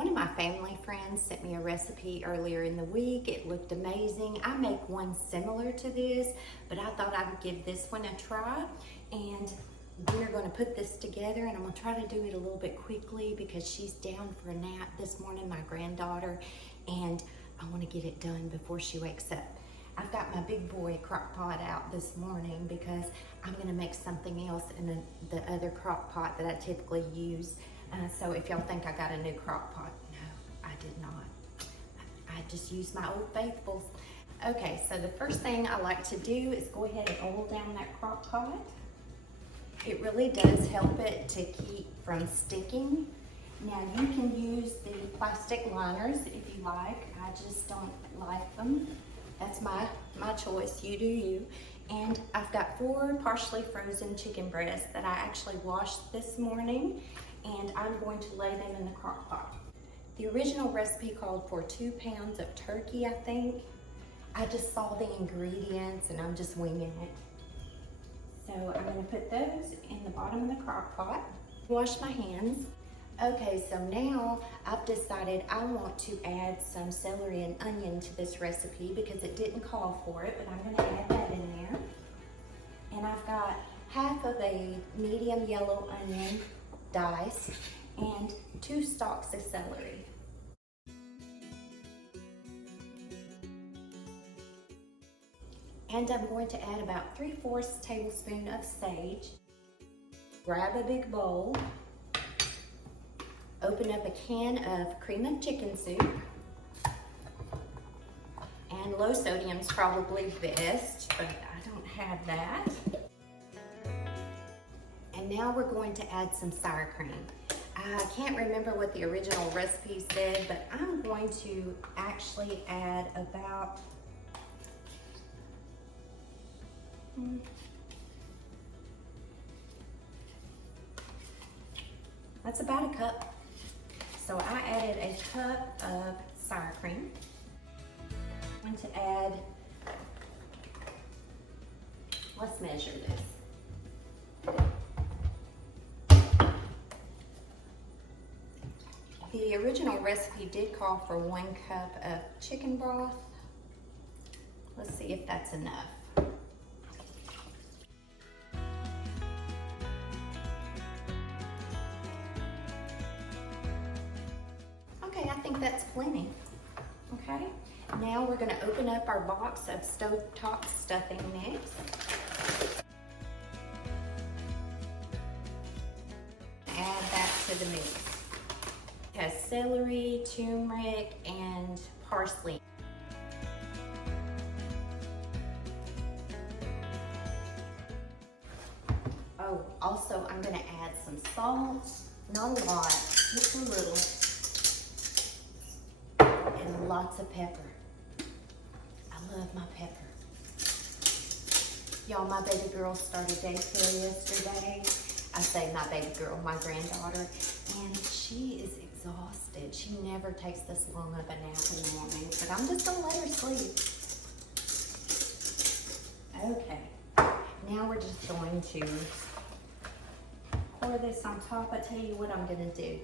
One of my family friends sent me a recipe earlier in the week. It looked amazing. I make one similar to this, but I thought I would give this one a try. And we're gonna put this together, and I'm gonna try to do it a little bit quickly because she's down for a nap this morning, my granddaughter, and I wanna get it done before she wakes up. I've got my big boy crock pot out this morning because I'm gonna make something else in the other crock pot that I typically use. So if y'all think I got a new crock pot, no, I did not. I just used my old faithfuls. Okay, so the first thing I like to do is go ahead and oil down that crock pot. It really does help it to keep from sticking. Now you can use the plastic liners if you like. I just don't like them. That's my choice, you do you. And I've got 4 partially frozen chicken breasts that I actually washed this morning, and I'm going to lay them in the crock pot. The original recipe called for 2 pounds of turkey, I think. I just saw the ingredients and I'm just winging it. So I'm gonna put those in the bottom of the crock pot. Wash my hands. Okay, so now I've decided I want to add some celery and onion to this recipe because it didn't call for it, but I'm gonna add that in there. And I've got half of a medium yellow onion diced and 2 stalks of celery. And I'm going to add about 3/4 tablespoon of sage. Grab a big bowl. Open up a can of cream of chicken soup. And low sodium's probably best, but I don't have that. And now we're going to add some sour cream. I can't remember what the original recipe said, but I'm going to actually add about that's about a cup. So I added a cup of sour cream. I'm going to add, let's measure this. The original recipe did call for 1 cup of chicken broth. Let's see if that's enough. Okay, I think that's plenty. Okay, now we're gonna open up our box of stovetop stuffing mix. Add that to the mix. It has celery, turmeric, and parsley. Oh, also I'm gonna add some salt, not a lot, just a little. And lots of pepper. I love my pepper. Y'all, my baby girl started daycare yesterday. I say my baby girl, my granddaughter, and she is exhausted. She never takes this long of a nap in the morning, but I'm just gonna let her sleep. Okay, now we're just going to pour this on top. I tell you what I'm gonna do.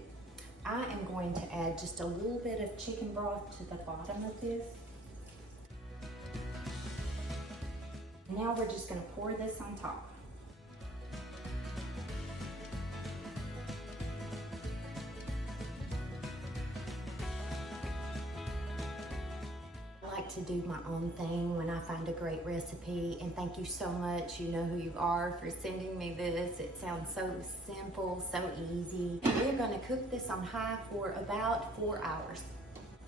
I am going to add just a little bit of chicken broth to the bottom of this. Now we're just going to pour this on top. I like to do my own thing when I find a great recipe, and thank you so much. You know who you are for sending me this. It sounds so simple, so easy. And we're gonna cook this on high for about 4 hours.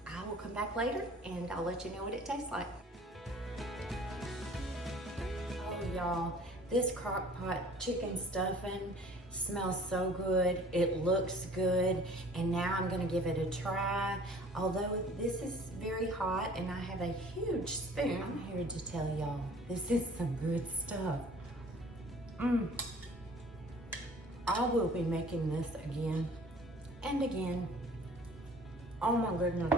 I will come back later and I'll let you know what it tastes like. Oh y'all, this Crockpot chicken stuffing smells so good, it looks good, and now I'm gonna give it a try. Although this is very hot and I have a huge spoon, I'm here to tell y'all, this is some good stuff. I will be making this again and again. Oh my goodness.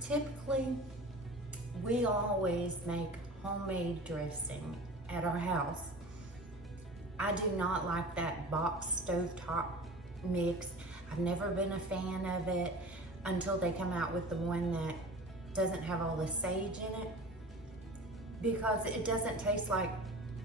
Typically, we always make homemade dressing at our house. I do not like that box stovetop mix. I've never been a fan of it until they come out with the one that doesn't have all the sage in it, because it doesn't taste like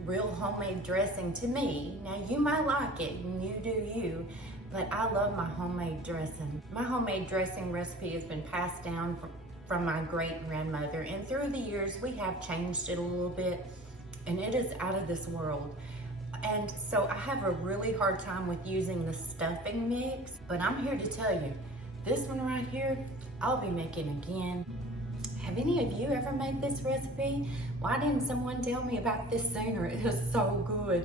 real homemade dressing to me. Now you might like it and you do you, but I love my homemade dressing. My homemade dressing recipe has been passed down from my great grandmother, and through the years we have changed it a little bit, and it is out of this world. And so I have a really hard time with using the stuffing mix, but I'm here to tell you, this one right here, I'll be making again. Have any of you ever made this recipe? Why didn't someone tell me about this sooner? It is so good.